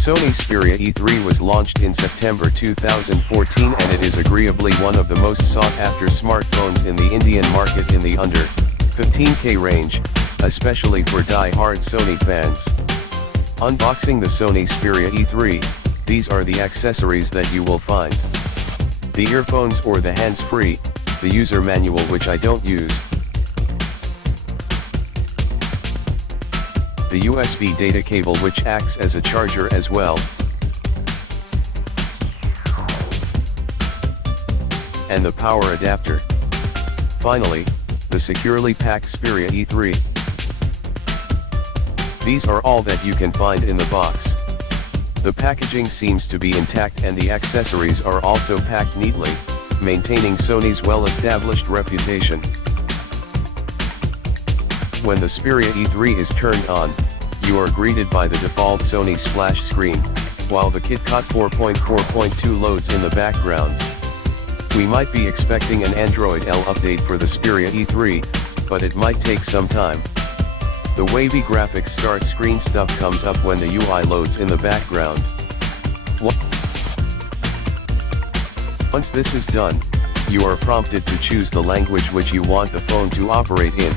Sony Xperia E3 was launched in September 2014 and it is agreeably one of the most sought-after smartphones in the Indian market in the under 15K range, especially for die-hard Sony fans. Unboxing the Sony Xperia E3, these are the accessories that you will find. The earphones or the hands-free, the user manual which I don't use, the USB data cable which acts as a charger as well, and the power adapter. Finally, the securely packed Xperia E3. These are all that you can find in the box. The packaging seems to be intact and the accessories are also packed neatly, maintaining Sony's well-established reputation. When the Xperia E3 is turned on, you are greeted by the default Sony splash screen, while the KitKat 4.4.2 loads in the background. We might be expecting an Android L update for the Xperia E3, but it might take some time. The wavy graphics start screen stuff comes up when the UI loads in the background. Once this is done, you are prompted to choose the language which you want the phone to operate in.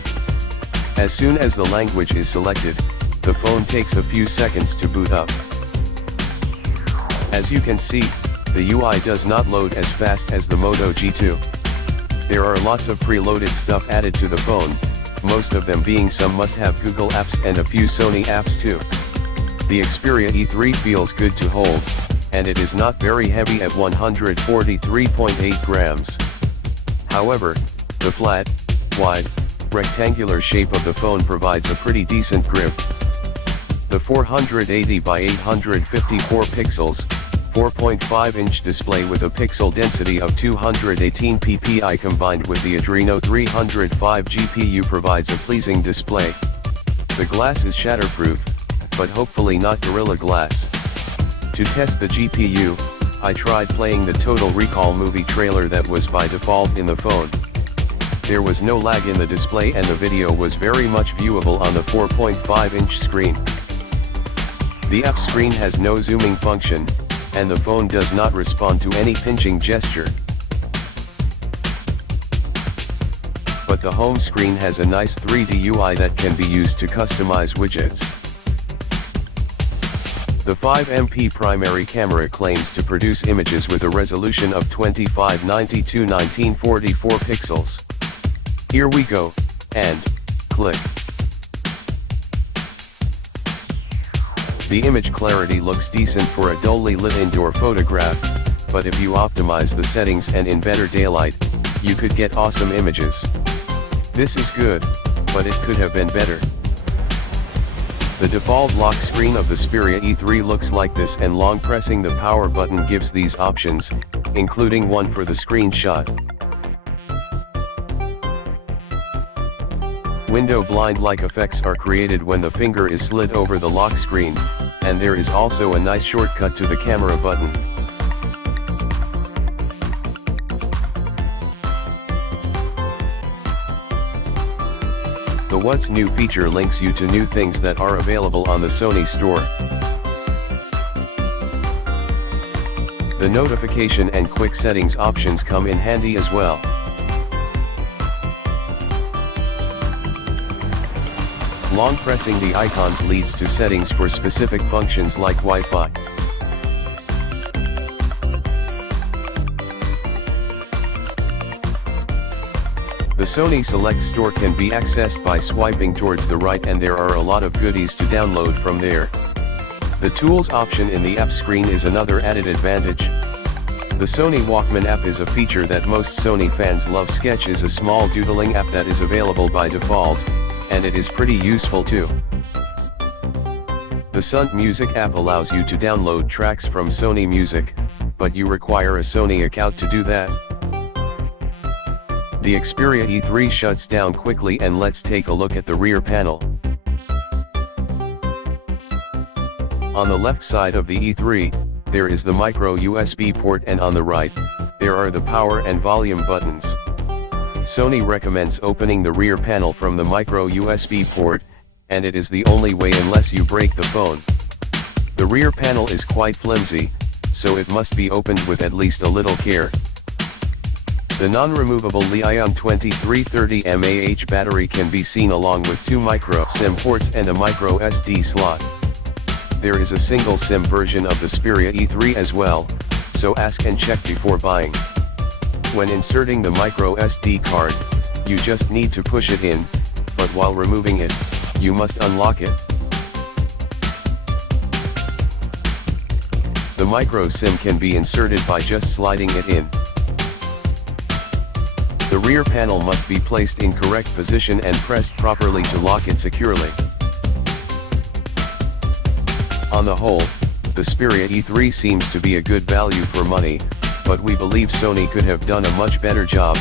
As soon as the language is selected, the phone takes a few seconds to boot up. As you can see, the UI does not load as fast as the Moto G2. There are lots of preloaded stuff added to the phone, most of them being some must-have Google apps and a few Sony apps too. The Xperia E3 feels good to hold, and it is not very heavy at 143.8 grams. However, the flat, wide, rectangular shape of the phone provides a pretty decent grip. The 480 by 854 pixels, 4.5-inch display with a pixel density of 218 ppi combined with the Adreno 305 GPU provides a pleasing display. The glass is shatterproof, but hopefully not Gorilla Glass. To test the GPU, I tried playing the Total Recall movie trailer that was by default in the phone. There was no lag in the display and the video was very much viewable on the 4.5-inch screen. The app screen has no zooming function, and the phone does not respond to any pinching gesture. But the home screen has a nice 3D UI that can be used to customize widgets. The 5MP primary camera claims to produce images with a resolution of 2590x1944 pixels. Here we go, and click. The image clarity looks decent for a dully lit indoor photograph, but if you optimize the settings and in better daylight, you could get awesome images. This is good, but it could have been better. The default lock screen of the Xperia E3 looks like this, and long pressing the power button gives these options, including one for the screenshot. Window blind-like effects are created when the finger is slid over the lock screen, and there is also a nice shortcut to the camera button. The What's New feature links you to new things that are available on the Sony store. The notification and quick settings options come in handy as well. Long pressing the icons leads to settings for specific functions like Wi-Fi. The Sony Select Store can be accessed by swiping towards the right, and there are a lot of goodies to download from there. The Tools option in the app screen is another added advantage. The Sony Walkman app is a feature that most Sony fans love. Sketch is a small doodling app that is available by default, and it is pretty useful too. The Sun Music app allows you to download tracks from Sony Music, but you require a Sony account to do that. The Xperia E3 shuts down quickly, and let's take a look at the rear panel. On the left side of the E3, there is the micro USB port, and on the right, there are the power and volume buttons. Sony recommends opening the rear panel from the micro USB port, and it is the only way unless you break the phone. The rear panel is quite flimsy, so it must be opened with at least a little care. The non-removable Li-ion 2330 mAh battery can be seen along with 2 micro SIM ports and a micro SD slot. There is a single SIM version of the Xperia E3 as well, so ask and check before buying. When inserting the micro SD card, you just need to push it in, but while removing it, you must unlock it. The micro SIM can be inserted by just sliding it in. The rear panel must be placed in correct position and pressed properly to lock it securely. On the whole, the Xperia E3 seems to be a good value for money, but we believe Sony could have done a much better job.